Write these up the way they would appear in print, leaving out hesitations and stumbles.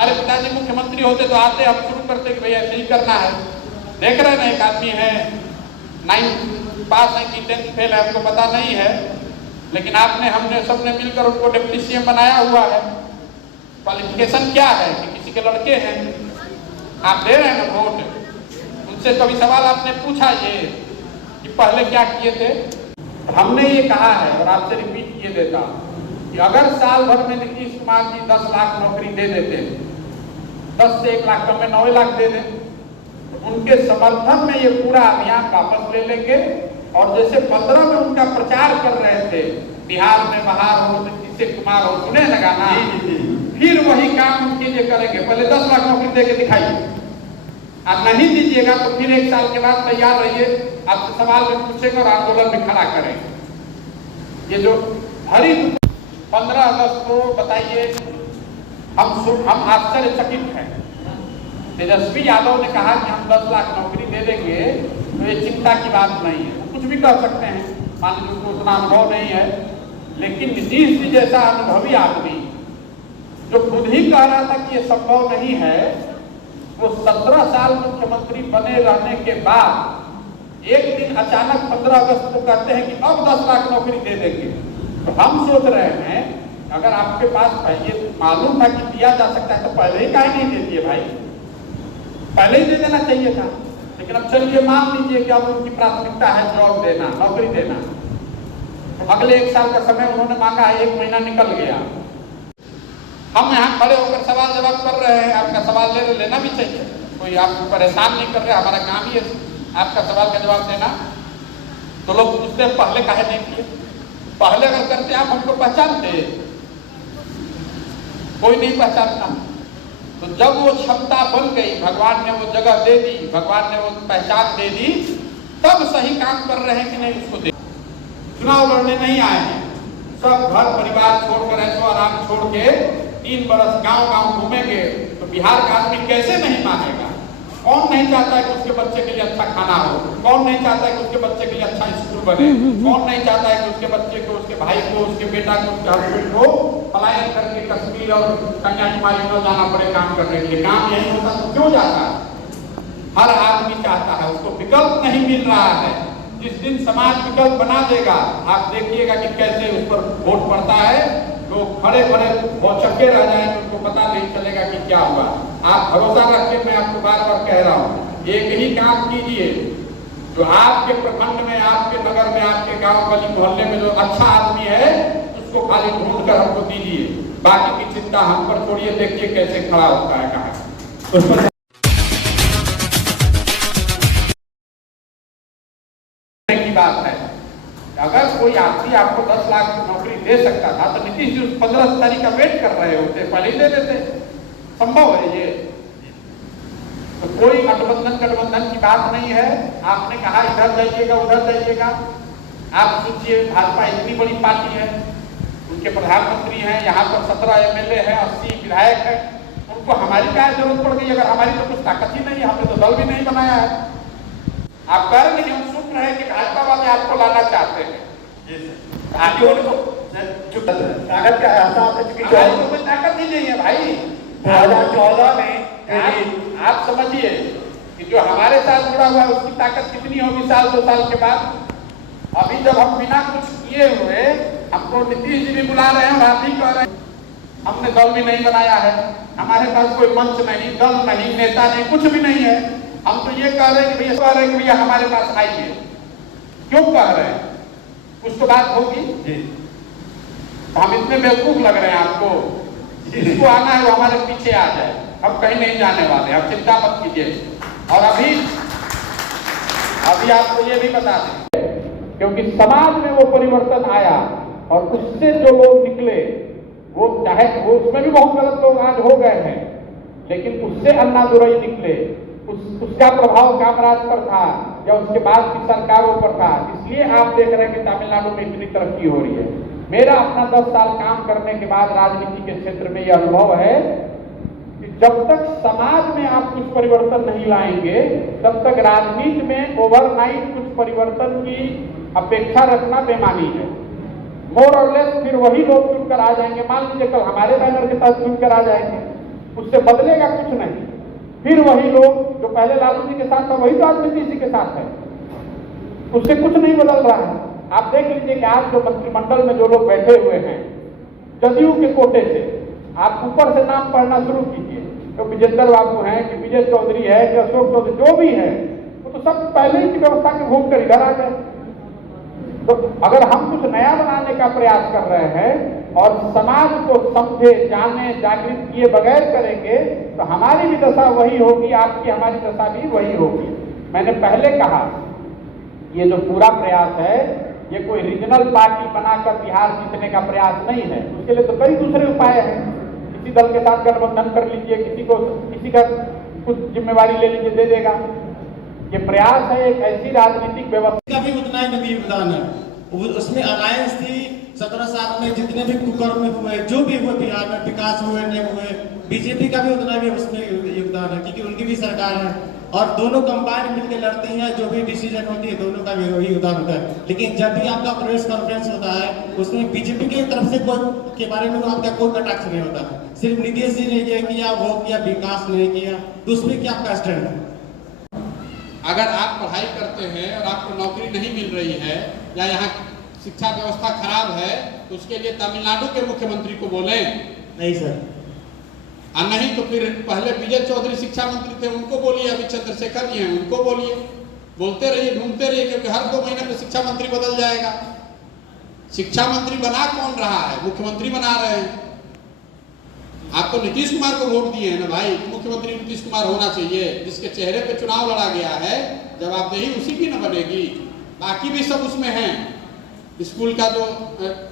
हमारे पिताजी मुख्यमंत्री होते तो आते हम शुरू करते कि भाई ऐसे ही करना है। देख रहे हैं एक आदमी है 9th पास है कि 10th फेल है, हमको पता नहीं है, लेकिन आपने हमने सबने मिलकर उनको डिप्टी सीएम बनाया हुआ है। क्वालिफिकेशन क्या है कि किसी के लड़के हैं, आप दे रहे हैं ना वोट, उनसे कभी सवाल आपने पूछा ये कि पहले क्या किए थे? हमने ये कहा है और आपसे रिपीट किए देता कि अगर साल भर में नीतीश कुमार जी 10 लाख नौकरी दे देते, 10 से 1 लाख कम में 9 लाख दे दें, तो उनके समर्थन में ये पूरा अभियान वापस ले लेंगे। और जैसे 15 में उनका प्रचार कर रहे थे, बिहार में बहार हो, नीतीश कुमार हो, सुने ना गाना, फिर वही काम उनके लिए करेंगे। पहले 10 लाख नौकरी दे के दिखाइए, आप नहीं दीजिएगा तो फिर 1 साल के बाद तैयार रहिए, आपसे सवाल में पूछेंगे और आंदोलन में खड़ा करेंगे। ये जो हरी 15 अगस्त को बताइए, हम आश्चर्यचकित हैं। तेजस्वी यादव ने कहा कि हम 10 लाख नौकरी दे देंगे, तो ये चिंता की बात नहीं है, कुछ भी कर सकते हैं, मान लीजिए उनको उतना अनुभव नहीं है। लेकिन नीतीश जी जैसा अनुभवी आदमी जो खुद ही कह रहा था कि ये संभव नहीं है, वो 17 साल मुख्यमंत्री बने रहने के बाद एक दिन अचानक 15 अगस्त को कहते हैं कि अब 10 लाख नौकरी दे देंगे। तो हम सोच रहे हैं अगर आपके पास पहले मालूम था कि दिया जा सकता है तो पहले ही काहे नहीं दे दिए भाई, पहले ही दे देना चाहिए था। लेकिन अब चलिए मान लीजिए कि अब उनकी प्राथमिकता है जॉब देना, नौकरी देना, तो अगले 1 साल का समय उन्होंने मांगा है, 1 महीना निकल गया। हम यहाँ खड़े होकर सवाल जवाब कर रहे हैं, आपका सवाल लेना भी चाहिए, कोई आपको परेशान नहीं कर रहे, हमारा काम ही है आपका सवाल का जवाब देना। तो लोग पूछते हैं पहले काहे नहीं किए? पहले अगर करते आप हमको पहचानते, कोई नहीं पहचानता। तो जब वो क्षमता बन गई, भगवान ने वो जगह दे दी, भगवान ने वो पहचान दे दी, तब सही काम कर रहे हैं कि नहीं उसको दे। चुनाव लड़ने नहीं आए हैं, सब घर परिवार छोड़कर ऐसो आराम छोड़ के 3 बरस गांव-गांव घूमेंगे, तो बिहार का आदमी कैसे नहीं मानेगा? कौन नहीं चाहता है कि उसके बच्चे के लिए अच्छा खाना हो? कौन नहीं चाहता है कि उसके बच्चे के लिए अच्छा स्कूल बने? कौन नहीं चाहता है कि उसके बच्चे को, उसके भाई को, उसके बेटा को, उसके हस्बैंड को पलायन करके कश्मीर और कन्याकुमारी में जाना पड़े काम करने के लिए? काम यही होता तो क्यों जाता? हर आदमी चाहता है, उसको विकल्प नहीं मिल रहा है। जिस दिन समाज विकल्प बना देगा, आप देखिएगा कि कैसे उस पर वोट पड़ता है, लोग खड़े खड़े भौचक्के रह जाएंगे, उनको पता नहीं चलेगा कि क्या हुआ। आप भरोसा रखिए, मैं आपको बार बार कह रहा हूँ, एक ही काम कीजिए, जो आपके प्रखंड में, आपके नगर में, आपके गांव गली मोहल्ले में जो अच्छा आदमी है, उसको खाली ढूंढ कर हमको दीजिए, बाकी की चिंता हम पर छोड़िए। देखिए कैसे खड़ा होता है, कहा की बात है। अगर कोई आदमी आपको 10 लाख की नौकरी दे सकता था तो नीतीश जी 15 तारीख का वेट कर रहे होते, पहले ही दे देते। संभव है ये, तो कोई गठबंधन की बात नहीं है। आपने कहा इधर जाइएगा उधर जाइएगा, आप सोचिए भाजपा इतनी बड़ी पार्टी है, उनके प्रधानमंत्री हैं, यहाँ पर 17 MLA है, 80 विधायक है, उनको हमारी क्या जरूरत पड़ गई? अगर हमारी तो कुछ ताकत ही नहीं है, हमने तो दल भी नहीं बनाया है। आप कह रहे हैं, हम सुन रहे हैं कि भाजपा वाले आपको लाना चाहते हैं। ताकत का एहसास है, क्योंकि कोई ताकत ही नहीं है भाई। 2014 में आप समझिए कि जो हमारे साथ जुड़ा हुआ है उसकी ताकत कितनी होगी साल 2 साल के बाद। अभी जब हम बिना कुछ किए हुए, हमको नीतीश जी भी बुला रहे हैं और आप ही कह रहे हैं हमने दल भी नहीं बनाया है, हमारे पास कोई मंच नहीं, दल नहीं, नेता नहीं, कुछ भी नहीं है। हम तो ये कह रहे हैं कि भैया हमारे पास आइए। क्यों कह रहे हैं? कुछ तो बात होगी जी। तो हम इतने बेवकूफ लग रहे हैं आपको? जिसको आना है वो हमारे पीछे आ जाए, हम कहीं नहीं जाने वाले, आप चिंता मत कीजिए। और अभी आपको ये भी बता दें, क्योंकि समाज में वो परिवर्तन आया और उससे जो लोग निकले, वो चाहे वो उसमें भी बहुत गलत लोग आज हो गए हैं, लेकिन उससे अन्नादुरई निकले, उसका प्रभाव कामराज पर था या उसके बाद की सरकारों पर था। इसलिए आप देख रहे हैं कि तमिलनाडु में इतनी तरक्की हो रही है। मेरा अपना 10 साल काम करने के बाद राजनीति के क्षेत्र में यह अनुभव है कि जब तक समाज में आप कुछ परिवर्तन नहीं लाएंगे, तब तक राजनीति में ओवरनाइट कुछ परिवर्तन की अपेक्षा रखना बेमानी है। मोर और लेस फिर वही लोग चुनकर आ जाएंगे। मान लीजिए कल हमारे बैनर के तहत चुनकर आ जाएंगे, उससे बदलेगा कुछ नहीं। फिर वही लोग जो पहले लालू जी के साथ था वही तो आज नीतीश जी के साथ है, उससे कुछ नहीं बदल रहा है। आप देख लीजिए कि आज जो मंत्रिमंडल में जो लोग बैठे हुए हैं जदयू के कोटे से, आप ऊपर से नाम पढ़ना शुरू कीजिए, तो विजेंद्र बाबू हैं कि विजय चौधरी है कि अशोक चौधरी, जो भी है वो तो सब पहले ही की व्यवस्था के घूम कर इधर आ गए। तो अगर हम कुछ नया बनाने का प्रयास कर रहे हैं और समाज को समझे जाने जागृत किए बगैर करेंगे तो हमारी भी दशा वही होगी, आपकी हमारी दशा भी वही होगी। मैंने पहले कहा ये जो पूरा प्रयास है ये कोई रीजनल पार्टी बनाकर बिहार जीतने का प्रयास नहीं है। उसके लिए तो कई दूसरे उपाय हैं। किसी दल के साथ गठबंधन कर लीजिए, किसी का कुछ जिम्मेवारी ले लीजिए, दे देगा। ये प्रयास है एक ऐसी राजनीतिक व्यवस्था का भी उतना ही नबी योगदान है। उसमें अलायंस थी 17 साल में, जितने भी कुकर्म हुए, जो भी हुए बिहार में, विकास हुए नहीं हुए, बीजेपी का भी उतना भी उसमें योगदान है क्योंकि उनकी भी सरकार है और दोनों कंबाइन मिलकर लड़ती हैं। जो भी डिसीजन होती है दोनों का भी योगदान होता है। लेकिन जब भी आपका प्रेस कॉन्फ्रेंस होता है उसमें बीजेपी की तरफ से कोई के बारे में आपका कोई कटाक्ष नहीं होता, सिर्फ नीतीश जी ने ये किया वो किया, विकास नहीं किया, तो उसमें क्या आपका स्टैंड है? अगर आप पढ़ाई करते हैं और आपको नौकरी नहीं मिल रही है या यहाँ शिक्षा व्यवस्था खराब है तो उसके लिए तमिलनाडु के मुख्यमंत्री को बोलें। नहीं सर, और नहीं तो फिर पहले विजय चौधरी शिक्षा मंत्री थे उनको बोलिए, अभी चंद्रशेखर जी हैं उनको बोलिए, बोलते रहिए, ढूंढते रहिए, क्योंकि हर 2 महीने में शिक्षा मंत्री बदल जाएगा। शिक्षा मंत्री बना कौन रहा है? मुख्यमंत्री बना रहे हैं। आप तो नीतीश कुमार को वोट दिए हैं ना भाई, मुख्यमंत्री नीतीश कुमार होना चाहिए, जिसके चेहरे पे चुनाव लड़ा गया है। जवाबदेही उसी की न बनेगी, बाकी भी सब उसमें हैं। स्कूल का जो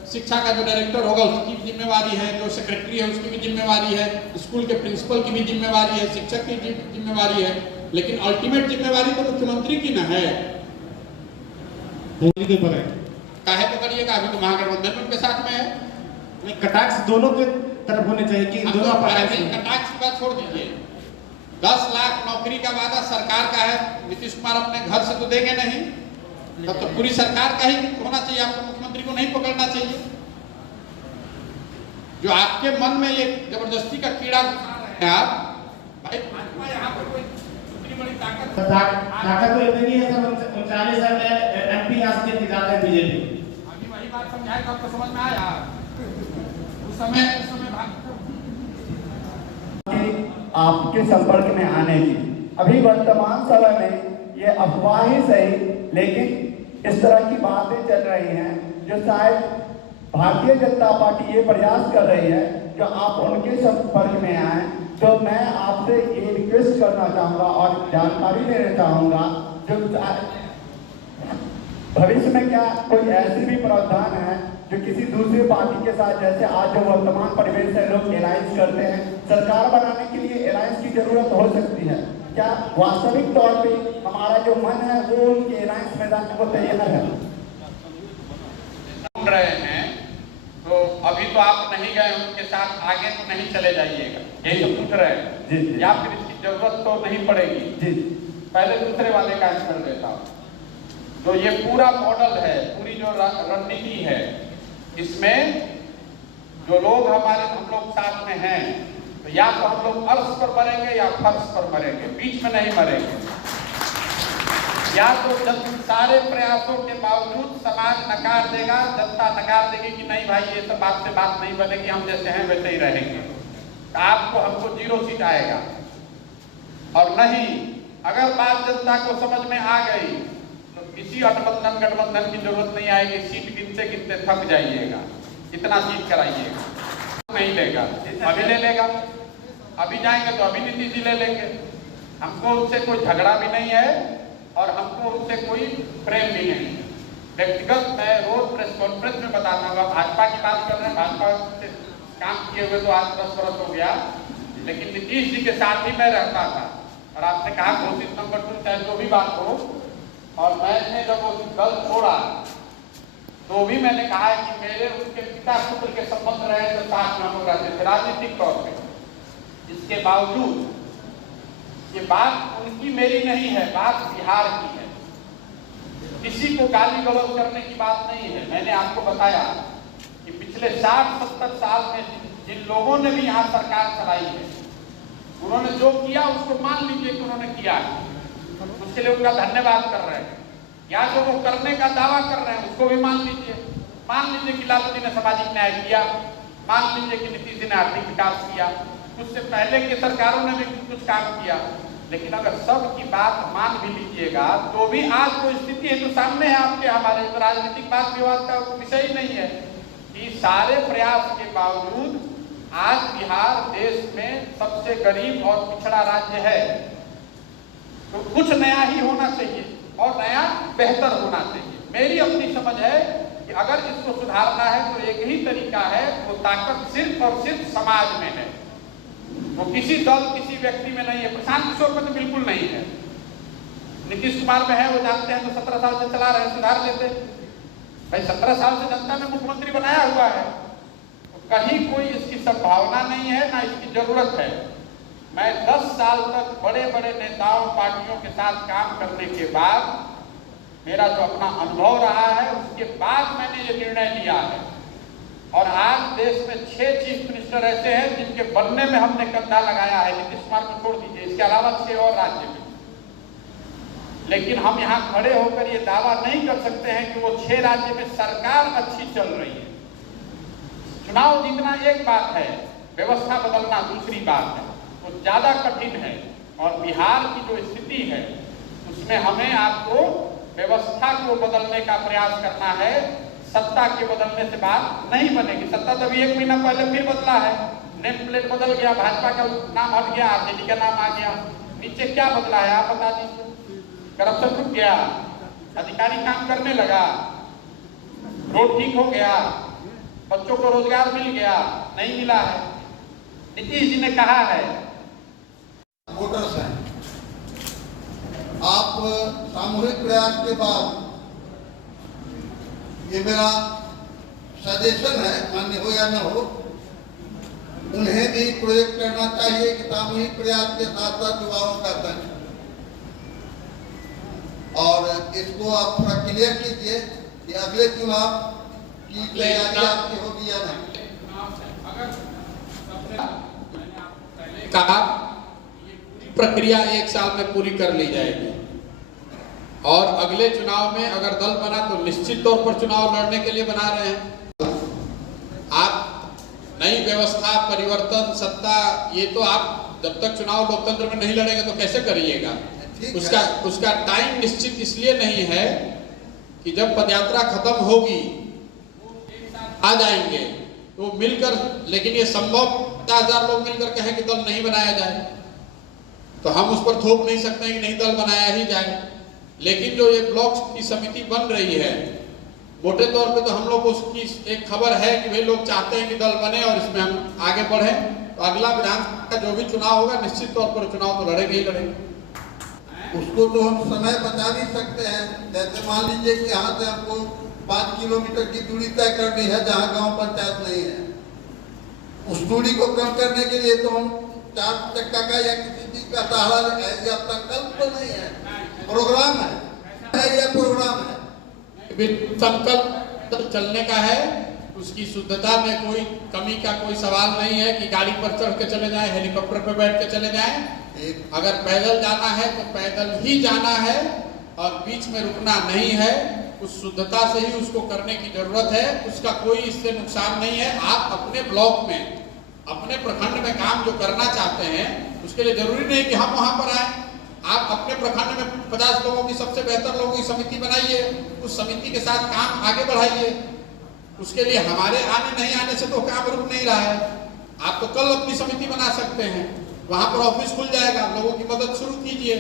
शिक्षा का जो डायरेक्टर होगा उसकी भी जिम्मेवारी है, जो सेक्रेटरी है उसकी भी जिम्मेवारी है, स्कूल के प्रिंसिपल की भी जिम्मेवारी है, शिक्षक की जिम्मेवारी है, लेकिन अल्टीमेट जिम्मेवारी तो मुख्यमंत्री की न है। काहे पकड़िएगा, अभी तो महागठबंधन उनके साथ में है। कटाक्ष दोनों के तरफ होने चाहिए कि दोनों कटाक्ष की बात छोड़ दीजिए। 10 लाख नौकरी का वादा सरकार का है, नीतीश कुमार अपने घर से तो देंगे नहीं, तब तो पूरी सरकार का ही होना चाहिए, आपको मुख्यमंत्री को नहीं पकड़ना चाहिए। जो आपके मन में ये जबरदस्ती का कीड़ा घुसा रहे हैं आप, भाई भाजपा यहाँ पर कोई इतनी बड़ी ताकत तो इतनी है सर, 39 साल एमपी यहाँ से जीत जाते हैं बीजेपी। अभी वही बात समझाए तो आपको समझ में आया। उस समय आपके संपर्क में आने की, अभी वर्तमान समय में ये अफवाह ही सही, लेकिन इस तरह की बातें चल रही हैं जो शायद भारतीय जनता पार्टी ये प्रयास कर रही है जो आप उनके संपर्क में आए। तो मैं आपसे ये रिक्वेस्ट करना चाहूँगा और जानकारी देना चाहूँगा जो भविष्य में क्या कोई ऐसे भी प्रावधान है जो किसी दूसरे पार्टी के साथ, जैसे आज जो वर्तमान परिवेश है लोग अलायंस करते हैं, सरकार बनाने के लिए अलायंस की जरूरत हो सकती है, क्या वास्तविक तौर पे हमारा जो मन है वो उनके अलायंस मैदान को तैयार है? सुन रहे हैं तो अभी तो आप नहीं गए उनके साथ, आगे तो नहीं चले जाइएगा, यही तो पूछ रहे हैं, या फिर इसकी जरूरत तो नहीं पड़ेगी? जी, पहले दूसरे वाले का आंसर देता हूँ। तो ये पूरा मॉडल है, पूरी जो रणनीति है, इसमें जो लोग हम लोग साथ में हैं, तो या तो हम लोग अर्श पर मरेंगे या फर्श पर मरेंगे, बीच में नहीं मरेंगे। या तो जब सारे प्रयासों के बावजूद समाज नकार देगा, जनता नकार देगी कि नहीं भाई ये सब बात से बात नहीं बनेगी, हम जैसे हैं वैसे ही रहेंगे, तो आपको हमको 0 सीट आएगा। और नहीं, अगर बात जनता को समझ में आ गई तो किसी गठबंधन की जरूरत नहीं आएगी, सीट गिनते गिनते थक जाइएगा, इतना सीट कराइएगा। नहीं लेगा, अभी ले लेगा, अभी जाएंगे तो अभी नीतीश जी ले लेंगे। हमको उनसे कोई झगड़ा भी नहीं है और हमको उनसे कोई प्रेम भी नहीं। व्यक्तिगत मैं रोज प्रेस कॉन्फ्रेंस में बताता हूँ, भाजपा की बात कर रहे हैं, भाजपा से काम किए हुए तो आज 10 वर्ष हो गया, लेकिन नीतीश जी के साथ ही मैं रहता था। और आपने कहा घोषित नंबर 2 चाहे जो भी बात हो, और मैंने जब वो दल छोड़ा तो भी मैंने कहा है कि मेरे उनके पिता पुत्र के संबंध रहे तो साथ में हम लोग रहते थे राजनीतिक तौर पे। इसके बावजूद ये बात उनकी मेरी नहीं है, बात बिहार की है। किसी को गाली गलौज करने की बात नहीं है। मैंने आपको बताया कि पिछले 60-70 साल में जिन लोगों ने भी यहाँ सरकार चलाई है, उन्होंने जो किया उसको मान लीजिए कि उन्होंने किया है, उसके लिए उनका धन्यवाद कर रहे हैं। या जो वो करने का दावा कर रहे हैं उसको भी मान लीजिए। मान लीजिए कि लालू जी ने सामाजिक न्याय किया, मान लीजिए कि नीतीश जी ने आर्थिक विकास किया, उससे पहले की सरकारों ने भी कुछ काम किया। लेकिन अगर सब की बात मान भी लीजिएगा तो भी आज जो स्थिति है तो सामने है आपके, हमारे तो राजनीतिक बात विवाद का विषय ही नहीं है कि सारे प्रयास के बावजूद आज बिहार देश में सबसे गरीब और पिछड़ा राज्य है। तो कुछ नया ही होना चाहिए और नया बेहतर होना चाहिए। मेरी अपनी समझ है कि अगर इसको सुधारना है तो एक ही तरीका है, वो ताकत सिर्फ और सिर्फ समाज में है, वो किसी दल किसी व्यक्ति में नहीं है। प्रशांत किशोर में तो बिल्कुल नहीं है, नीतीश कुमार में है, वो जानते हैं तो 17 साल से चला रहे हैं, सुधार लेते भाई। 17 साल से जनता ने मुख्यमंत्री बनाया हुआ है, तो कहीं कोई इसकी संभावना नहीं है ना इसकी जरूरत है। मैं 10 साल तक बड़े बड़े नेताओं पार्टियों के साथ काम करने के बाद, मेरा जो अपना अनुभव रहा है उसके बाद मैंने ये निर्णय लिया है। और आज देश में 6 चीफ मिनिस्टर ऐसे हैं जिनके बनने में हमने कंधा लगाया है, नीतीश कुमार को छोड़ दीजिए, इसके अलावा 6 और राज्य में। लेकिन हम यहाँ खड़े होकर ये दावा नहीं कर सकते हैं कि वो 6 राज्य में सरकार अच्छी चल रही है। चुनाव जीतना एक बात है, व्यवस्था बदलना दूसरी बात है, वो ज्यादा कठिन है। और बिहार की जो स्थिति है उसमें हमें आपको व्यवस्था को बदलने का प्रयास करना है, सत्ता के बदलने से बात नहीं बनेगी। सत्ता तो अभी 1 महीना पहले फिर बदला है, नेम प्लेट बदल गया, भाजपा का नाम हट गया, आरजेडी का नाम आ गया, नीचे क्या बदला है आप बता दीजिए। करप्शन रुक गया, अधिकारी काम करने लगा, रोड ठीक हो गया, बच्चों को रोजगार मिल गया, नहीं मिला है। नीतीश जी ने कहा है वोटर्स हैं, आप सामूहिक प्रयास के बाद, ये मेरा सजेशन है, मान्य हो या न हो, उन्हें भी प्रोजेक्ट करना चाहिए कि सामूहिक प्रयास के साथ साथ युवाओं का करें। और इसको आप थोड़ा क्लियर कीजिए कि अगले चुनाव की तैयारी आपकी होगी या नहीं। कहा प्रक्रिया 1 साल में पूरी कर ली जाएगी और अगले चुनाव में अगर दल बना तो निश्चित तौर पर चुनाव लड़ने के लिए बना रहे हैं। आप नई व्यवस्था, परिवर्तन, सत्ता, ये तो आप जब तक चुनाव लोकतंत्र में नहीं लड़ेंगे तो कैसे करिएगा। उसका टाइम निश्चित इसलिए नहीं है कि जब पदयात्रा खत्म होगी आ जाएंगे तो मिलकर, लेकिन ये संभव 50,000 लोग मिलकर कहें कि दल नहीं बनाया जाए तो हम उस पर थोप नहीं सकते कि नहीं दल बनाया ही जाए। लेकिन जो ये ब्लॉक्स की समिति बन रही है, मोटे तौर पे तो हम लोग उसकी एक खबर है कि वे लोग चाहते हैं कि दल बने और इसमें हम आगे बढ़े। तो अगला विधानसभा का जो भी चुनाव होगा निश्चित तौर पर चुनाव तो लड़ेंगे ही लड़ेंगे। उसको तो हम समय बचा भी सकते हैं। जैसे मान लीजिए कि यहाँ से हमको 5 किलोमीटर की दूरी तय करनी है जहाँ गांव पंचायत नहीं है, उस दूरी को कम करने के लिए तो हम 4 चक्का का या किसी चीज का सहारा है या संकल्प तो नहीं है, प्रोग्राम है या प्रोग्राम है। संकल्प चलने का है, उसकी शुद्धता में कोई कमी का कोई सवाल नहीं है कि गाड़ी पर चढ़ के चले जाएं, हेलीकॉप्टर पर बैठ के चले जाएं। अगर पैदल जाना है तो पैदल ही जाना है और बीच में रुकना नहीं है। उस शुद्धता से ही उसको करने की जरूरत है, उसका कोई इससे नुकसान नहीं है। आप अपने ब्लॉक में, अपने प्रखंड में काम जो करना चाहते हैं उसके लिए जरूरी नहीं कि हम वहां पर आए। आप अपने प्रखंड में 50 लोगों की, सबसे बेहतर लोगों की समिति बनाइए, उस समिति के साथ काम आगे बढ़ाइए। उसके लिए हमारे आने नहीं आने से तो काम रुक नहीं रहा है। आप तो कल अपनी समिति बना सकते हैं, वहां पर ऑफिस खुल जाएगा, लोगों की मदद शुरू कीजिए।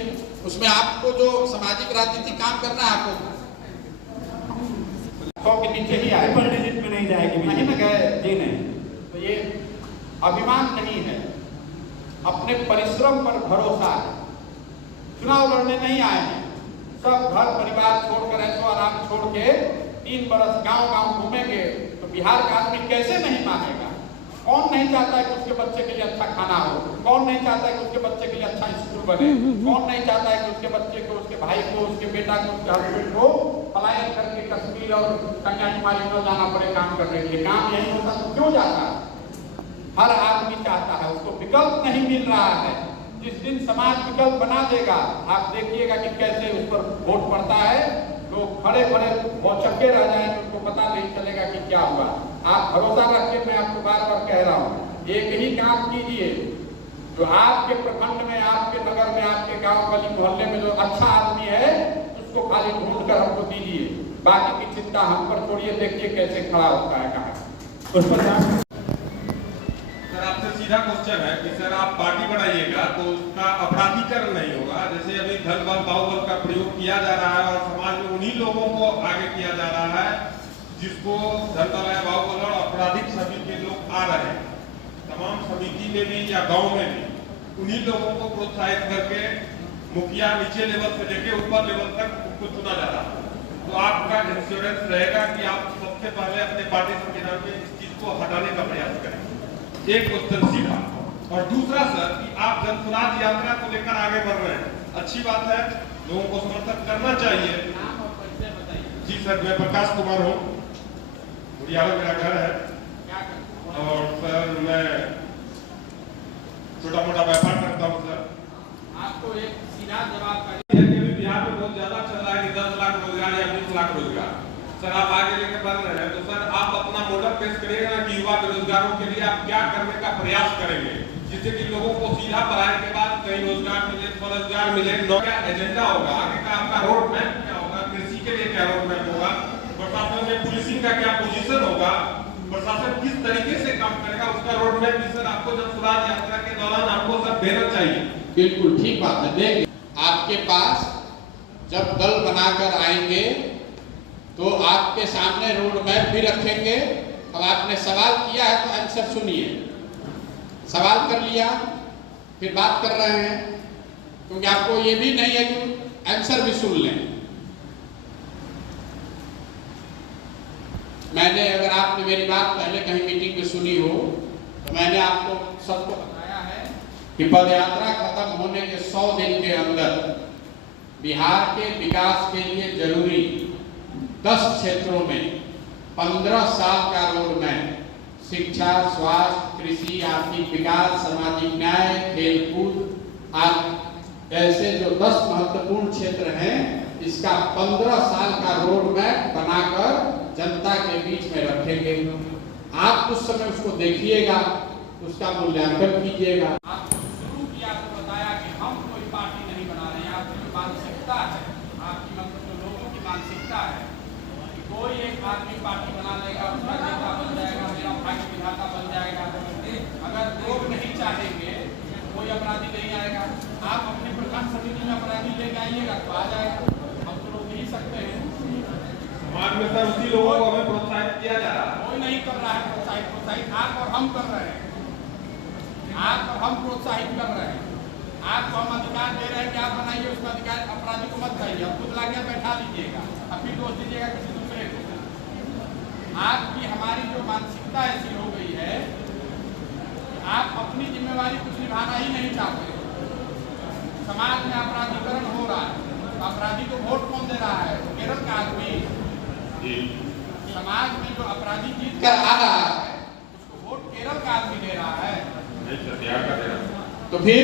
उसमें आपको जो सामाजिक राजनीतिक काम करना है आपको 100 के नीचे ही आए, ट्रिपल डिजिट में नहीं जाएगी, नहीं ना गए जी नहीं। तो ये अभिमान नहीं है, अपने परिश्रम पर भरोसा है। चुनाव लड़ने नहीं आए हैं, सब घर परिवार छोड़कर, ऐसो आराम छोड़ के 3 बरस गांव-गांव घूमेंगे तो बिहार का आदमी कैसे नहीं मानेगा। कौन नहीं चाहता है कि उसके बच्चे के लिए अच्छा खाना हो, कौन नहीं चाहता है कि उसके बच्चे के लिए अच्छा स्कूल बने, कौन नहीं चाहता है कि उसके बच्चे को, उसके भाई को, उसके बेटा को, उसके हस्बैंड को पलायन करके कश्मीर और कन्याकुमारी में जाना पड़े काम करने के लिए। काम यही होता तो क्यों जाता है। हर आदमी चाहता है, उसको विकल्प नहीं मिल रहा है। जिस दिन समाज विकल्प बना देगा, आप देखिएगा कि कैसे उस पर वोट पड़ता है, लोग खड़े खड़े भौचक्के रह जाएंगे, उनको पता नहीं चलेगा कि क्या हुआ। आप भरोसा रख के, मैं आपको बार बार कह रहा हूँ, एक ही काम कीजिए, जो आपके प्रखंड में, आपके नगर में, आपके गांव गली मोहल्ले में जो अच्छा आदमी है उसको खाली ढूंढ कर हमको दीजिए, बाकी की चिंता हम पर छोड़िए। देखिए कैसे खड़ा होता है, कहा उस पर। सर आपसे सीधा क्वेश्चन है कि सर आप पार्टी बनाइएगा तो उसका अपराधीकरण नहीं होगा। जैसे अभी धन बल बाहुबल का प्रयोग किया जा रहा है और समाज में उन्हीं लोगों को आगे किया जा रहा है जिसको धन बल या बाहुबल और आपराधिक सभी के लोग आ रहे हैं। तमाम समिति में भी या गांव में भी उन्हीं लोगों को प्रोत्साहित करके मुखिया नीचे लेवल से लेके ऊपर लेवल तक उनको चुना जा रहा है। तो आपका इंश्योरेंस रहेगा कि आप सबसे पहले अपने पार्टी संविधान में इस चीज को हटाने का प्रयास करें। एक क्वेश्चन सीधा। और दूसरा सर कि आप जनसुराज यात्रा को लेकर आगे बढ़ रहे हैं, अच्छी बात है, लोगों को समर्थन करना चाहिए। जी सर, मैं प्रकाश कुमार हूँ, मुड़ियाला मेरा घर है और सर मैं छोटा मोटा व्यापार करता हूँ। सर आपको एक सीधा जवाब बिहार में बहुत ज्यादा चल रहा है कि 10 लाख रोजगार या 20 लाख रोजगार। सर आप आगे लेकर बढ़ रहे हैं तो सर आप अपना मॉडल पेश करिएगा ना कि युवा बेरोजगारों के लिए आप क्या करने का प्रयास करेंगे, जिससे कि लोगों को सीधा पढ़ाने के बाद कहीं रोजगार मिले, स्वरोजगार मिले। क्या एजेंडा होगा आगे का, आपका रोड मैप क्या होगा, कृषि के लिए क्या रोड मैप होगा, प्रशासन में पुलिसिंग का क्या पोजीशन होगा, प्रशासन किस तरीके से काम करेगा, उसका रोड मैप भी सर आपको जनसुराज यात्रा के दौरान आपको सब देना चाहिए। बिल्कुल ठीक बात है। देखिए, आपके पास जब दल बनाकर आएंगे तो आपके सामने रोड मैप भी रखेंगे। अब आपने सवाल किया है तो आंसर सुनिए। सवाल कर लिया फिर बात कर रहे हैं, क्योंकि आपको ये भी नहीं है कि आंसर भी सुन लें। मैंने, अगर आपने मेरी बात पहले कहीं मीटिंग में सुनी हो तो मैंने आपको सबको बताया है कि पदयात्रा खत्म होने के 100 दिन के अंदर बिहार के विकास के लिए जरूरी 10 क्षेत्रों में 15 साल का रोड मैप, शिक्षा, स्वास्थ्य, कृषि, आर्थिक विकास, सामाजिक न्याय, खेलकूद आदि ऐसे जो 10 महत्वपूर्ण क्षेत्र हैं, इसका 15 साल का रोड मैप बनाकर जनता के बीच में रखेंगे। आप उस समय उसको देखिएगा, उसका मूल्यांकन कीजिएगा। आपको शुरू किया तो बताया कि हम कोई पार्टी नहीं बना रहे हैं, आपकी जो मानसिकता है, आपकी मतलब जो लोगों की मानसिकता है, कोई एक आदमी पार्टी बना लेगा, उसका नेता बन जाएगा, मेरा भाई विधाता बन जाएगा। अगर लोग नहीं चाहेंगे कोई अपराधी नहीं आएगा। आप अपने प्रखंड समिति में अपराधी लेके आइएगा तो आ जाएगा, हम तो रोक नहीं सकते हैं। समाज में सर उसी लोगों को हमें प्रोत्साहित किया जा रहा है। कोई नहीं कर रहा है प्रोत्साहित, आप और हम कर रहे हैं, आप और हम प्रोत्साहित कर रहे हैं। आपको हम अधिकार दे रहे हैं कि आप बनाइए, उसका अधिकार अपराधी को मत खाइए, अब खुद लाके बैठा लीजिएगा, अब फिर दोष दीजिएगा किसी दूसरे को। आपकी हमारी जो मानसिकता ऐसी हो गई है, आप अपनी जिम्मेवारी कुछ निभाना ही नहीं चाहते। समाज में अपराधीकरण हो रहा है, तो अपराधी को वोट कौन दे रहा है? केरल का आदमी। समाज में जो अपराधी जीत कर आ रहा है उसको वोट केरल का आदमी दे रहा है, नहीं सर, बिहार का दे रहा है। तो फिर